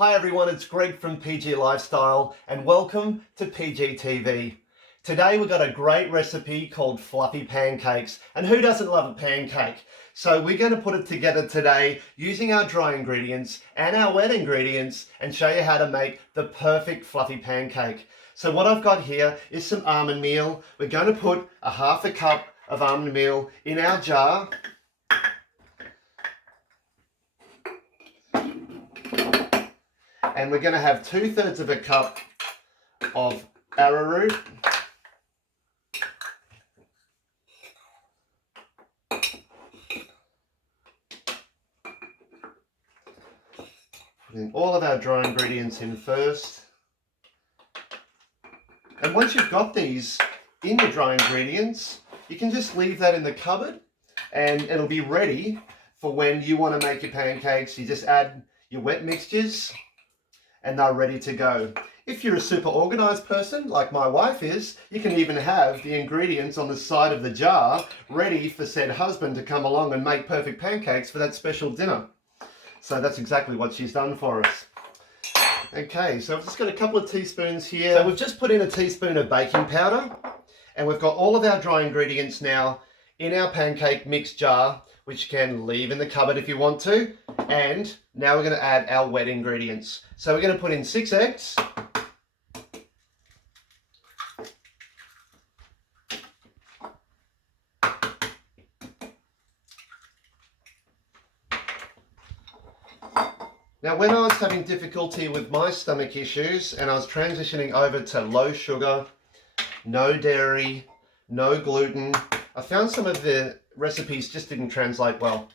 Hi everyone, it's Greg from PG Lifestyle and welcome to PGTV. Today we've got a great recipe called fluffy pancakes, and who doesn't love a pancake? So we're going to put it together today using our dry ingredients and our wet ingredients and show you how to make the perfect fluffy pancake. So what I've got here is some almond meal. We're going to put a half a cup of almond meal in our jar. And we're going to have 2/3 of a cup of arrowroot. Putting all of our dry ingredients in first. And once you've got these in the dry ingredients, you can just leave that in the cupboard and it'll be ready for when you want to make your pancakes. You just add your wet mixtures and they're ready to go. If you're a super organized person, like my wife is, you can even have the ingredients on the side of the jar ready for said husband to come along and make perfect pancakes for that special dinner. So that's exactly what she's done for us. Okay, so I've just got a couple of teaspoons here. So we've just put in a teaspoon of baking powder, and we've got all of our dry ingredients now in our pancake mix jar, which you can leave in the cupboard if you want to. And now we're going to add our wet ingredients. So we're going to put in 6 eggs. Now when I was having difficulty with my stomach issues and I was transitioning over to low sugar, no dairy, no gluten, I found some of the recipes just didn't translate well.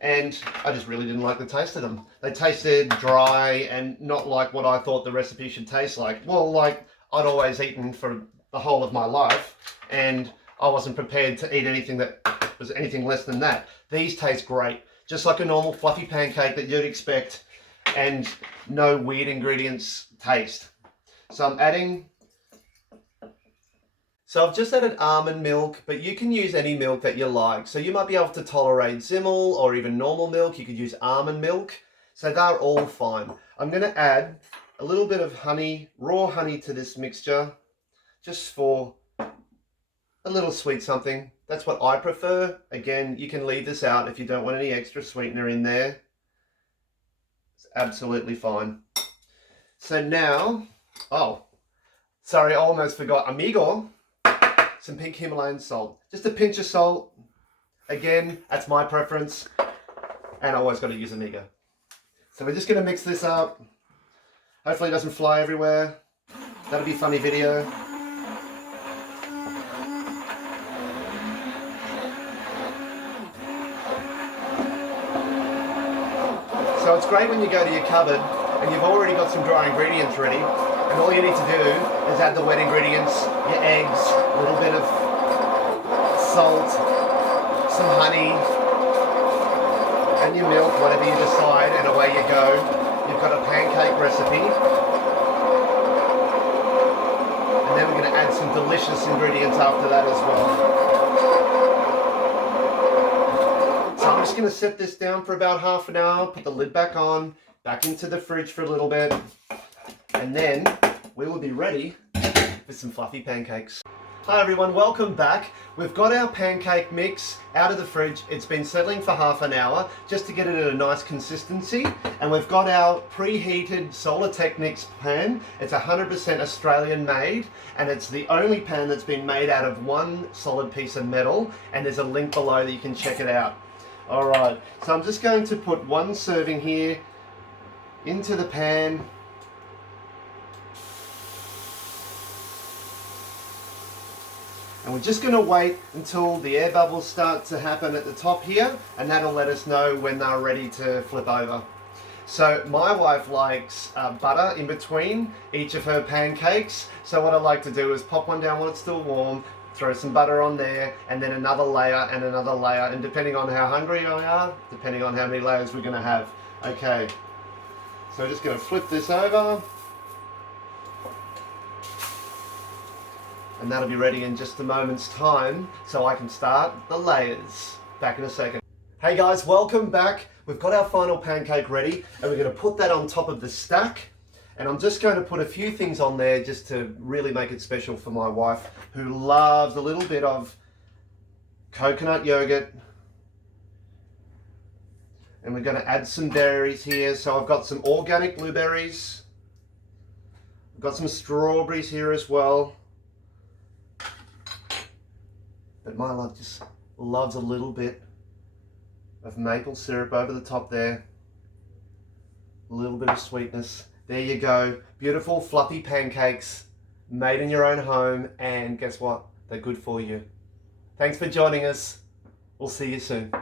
And I just really didn't like the taste of them. They tasted dry and not like what I thought the recipe should taste like. Well, like I'd always eaten for the whole of my life, and I wasn't prepared to eat anything that was anything less than that. These taste great, just like a normal fluffy pancake that you'd expect, and no weird ingredients taste. So I'm adding, so I've just added almond milk, but you can use any milk that you like. So you might be able to tolerate Zimmel or even normal milk. You could use almond milk. So they're all fine. I'm going to add a little bit of honey, raw honey to this mixture, just for a little sweet something. That's what I prefer. Again, you can leave this out if you don't want any extra sweetener in there. It's absolutely fine. So now, oh, sorry, I almost forgot. Amigo. Some pink Himalayan salt. Just a pinch of salt. Again, that's my preference. And I always got to use Amigo. So we're just going to mix this up. Hopefully it doesn't fly everywhere. That'll be a funny video. So it's great when you go to your cupboard and you've already got some dry ingredients ready. And all you need to do is add the wet ingredients, your eggs, a little bit of salt, some honey, and your milk, whatever you decide, and away you go. You've got a pancake recipe. And then we're going to add some delicious ingredients after that as well. So I'm just going to set this down for about half an hour, put the lid back on, back into the fridge for a little bit. And then we will be ready for some fluffy pancakes. Hi everyone, welcome back. We've got our pancake mix out of the fridge. It's been settling for half an hour just to get it at a nice consistency. And we've got our preheated SOLIDTEKNICS pan. It's 100% Australian made, and it's the only pan that's been made out of one solid piece of metal. And there's a link below that you can check it out. All right, so I'm just going to put 1 serving here into the pan. And we're just going to wait until the air bubbles start to happen at the top here, and that'll let us know when they're ready to flip over. So my wife likes butter in between each of her pancakes. So what I like to do is pop one down while it's still warm, throw some butter on there, and then another layer and another layer. And depending on how hungry I are, depending on how many layers we're going to have. Okay, so I'm just going to flip this over. And that'll be ready in just a moment's time, so I can start the layers. Back in a second. Hey guys, welcome back. We've got our final pancake ready and we're going to put that on top of the stack. And I'm just going to put a few things on there just to really make it special for my wife, who loves a little bit of coconut yogurt. And we're going to add some berries here. So I've got some organic blueberries. I've got some strawberries here as well. But my love just loves a little bit of maple syrup over the top there. A little bit of sweetness. There you go. Beautiful fluffy pancakes made in your own home, and guess what? They're good for you. Thanks for joining us. We'll see you soon.